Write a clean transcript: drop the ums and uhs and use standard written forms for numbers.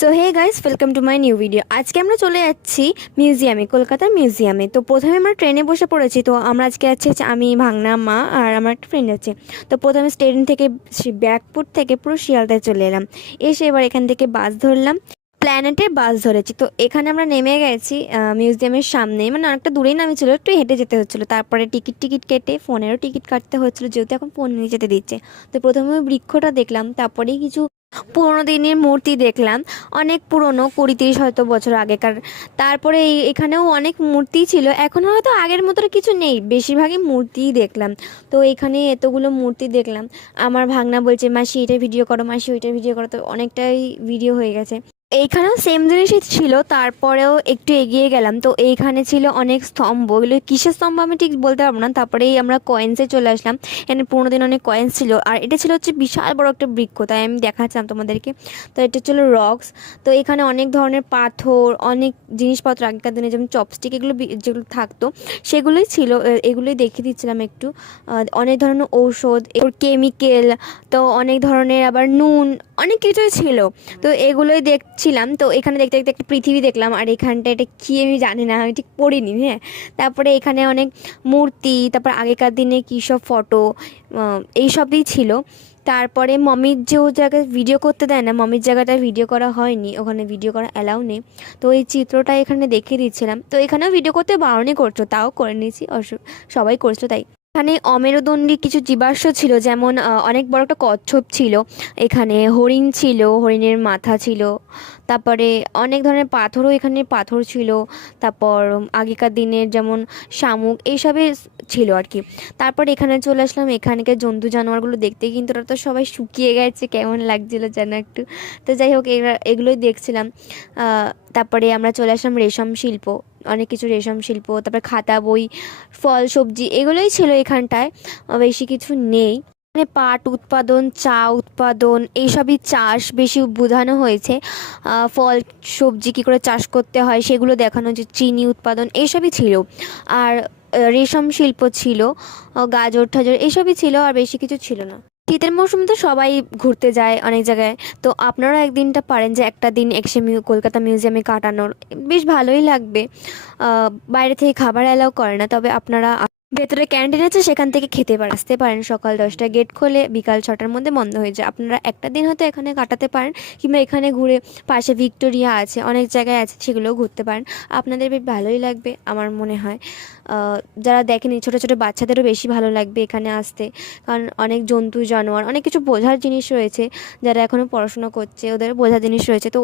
So hey guys, welcome to my new video. আজকে আমরা চলে যাচ্ছি মিউজিয়ামে, কলকাতার মিউজিয়ামে। তো প্রথমে আমরা ট্রেনে বসে পড়েছি। তো আমরা আজকে যাচ্ছি আমি, ভাগনা, মা আর আমার একটা ফ্রেন্ড আছে। তো প্রথমে স্টেশন থেকে ব্যারাকপুর থেকে পুরো শিয়ালদায় চলে এলাম। এসে এবার এখান থেকে বাস ধরলাম, প্ল্যানেটের বাস ধরেছি। তো এখানে আমরা নেমে গেছি মিউজিয়ামের সামনে, মানে অনেকটা দূরেই নামিয়েছিল, একটু হেঁটে যেতে হচ্ছিলো। তারপরে টিকিট কেটে ফোনেরও টিকিট কাটতে হচ্ছিলো, যেহেতু এখন ফোন নিয়ে যেতে দিচ্ছে। তো প্রথমে বৃক্ষটা দেখলাম, তারপরেই কিছু পুরোনো দিনের মূর্তি দেখলাম, অনেক পুরনো, 20-30 হয়তো বছর আগেকার। তারপরে এখানেও অনেক মূর্তি ছিল, এখন হয়তো আগের মতো কিছু নেই, বেশিরভাগই মূর্তিই দেখলাম। তো এখানে এতগুলো মূর্তি দেখলাম। আমার ভাগনা বলছে, মাসি এটা ভিডিও করো, মাসি ওইটা ভিডিও করো। তো অনেকটাই ভিডিও হয়ে গেছে। এইখানেও সেম জিনিসই ছিল, তারপরেও একটু এগিয়ে গেলাম। তো এইখানে ছিল অনেক স্তম্ভ, এগুলো কিসের স্তম্ভ আমি ঠিক বলতে পারবো না। তারপরেই আমরা কয়েন্সে চলে আসলাম। এখানে পুরোনো দিন অনেক কয়েন্স ছিল, আর এটা ছিল হচ্ছে বিশাল বড় একটা বৃক্ষ, তাই আমি দেখাচ্ছিলাম তোমাদেরকে। তো এটা ছিল রক্স। তো এখানে অনেক ধরনের পাথর, অনেক জিনিসপত্র আগেকার দিনে যেমন চপস্টিক, এগুলো যেগুলো থাকতো সেগুলোই ছিল। এগুলোই দেখিয়ে দিচ্ছিলাম একটু। অনেক ধরনের ঔষধ, কেমিক্যাল, তো অনেক ধরনের আবার নুন, অনেক কিছুই ছিল। তো এগুলোই দেখছিলাম। তো এখানে দেখতে দেখতে একটা পৃথিবী দেখলাম, আর এখানটা এটা কী আমি জানি না, আমি ঠিক পড়িনি। হ্যাঁ, তারপরে এখানে অনেক মূর্তি, তারপর আগেকার দিনে কী সব ফটো, এইসবই ছিল। তারপরে মমির যে ও জায়গায় ভিডিও করতে দেয় না, মমির জায়গাটায় ভিডিও করা হয়নি, ওখানে ভিডিও করা অ্যালাউ নেই। তো এই চিত্রটা এখানে দেখিয়ে দিচ্ছিলাম। তো এখানেও ভিডিও করতে বারণই করছো, তাও করে নিয়েছি, সবাই করছো তাই। এখানে অমেরুদণ্ডী কিছু জীবাশ্ম ছিল, যেমন অনেক বড় একটা কচ্ছপ ছিল, এখানে হরিণ ছিল, হরিণের মাথা ছিল। তারপরে অনেক ধরনের পাথরও, এখানে পাথর ছিল। তারপর আগেকার দিনের যেমন শামুক, এইসবই ছিল আর কি। তারপর এখানে চলে আসলাম, এখানকার জন্তু জানোয়ারগুলো দেখতে, কিন্তু ওরা তো সবাই শুকিয়ে গেছে, কেমন লাগছিল যেন একটু। তো যাই হোক, এগুলোই দেখছিলাম। তারপরে আমরা চলে আসলাম রেশম শিল্প, অনেক কিছু রেশম শিল্প, তারপরে খাতা বই, ফল সবজি, এগুলোই ছিল এখানটায়, বেশি কিছু নেই। মানে পাট উৎপাদন, চা উৎপাদন, এইসবই চাষ বেশি বোঝানো হয়েছে। ফল সবজি কী করে চাষ করতে হয় সেগুলো দেখানো হয়েছে, চিনি উৎপাদন, এইসবই ছিল। আর রেশম শিল্প ছিল, গাজর ঠাজর এইসবই ছিল, আর বেশি কিছু ছিল না। শীতের মৌসুমে তো সবাই ঘুরতে যায় অনেক জায়গায়। তো আপনারা একদিনটা পারেন যে একটা দিন এসে কলকাতা মিউজিয়ামে কাটানোর, বেশ ভালোই লাগবে। বাইরে থেকে খাবার অ্যালাউ করে না, তবে আপনারা ভেতরে ক্যান্টিন আছে, সেখান থেকে খেতে আসতে পারেন। সকাল 10টায় গেট খোলে, বিকাল 6টার মধ্যে বন্ধ হয়ে যায়। আপনারা একটা দিন হয়তো এখানে কাটাতে পারেন, কিংবা এখানে ঘুরে পাশে ভিক্টোরিয়া আছে, অনেক জায়গায় আছে, সেগুলোও ঘুরতে পারেন। আপনাদের বেশ ভালোই লাগবে আমার মনে হয়। যারা দেখেনি, ছোটো ছোটো বাচ্চাদেরও বেশি ভালো লাগবে এখানে আসতে, কারণ অনেক জন্তু জানোয়ার, অনেক কিছু বোঝার জিনিস রয়েছে। যারা এখনও পড়াশোনা করছে, ওদের বোঝার জিনিস রয়েছে। তো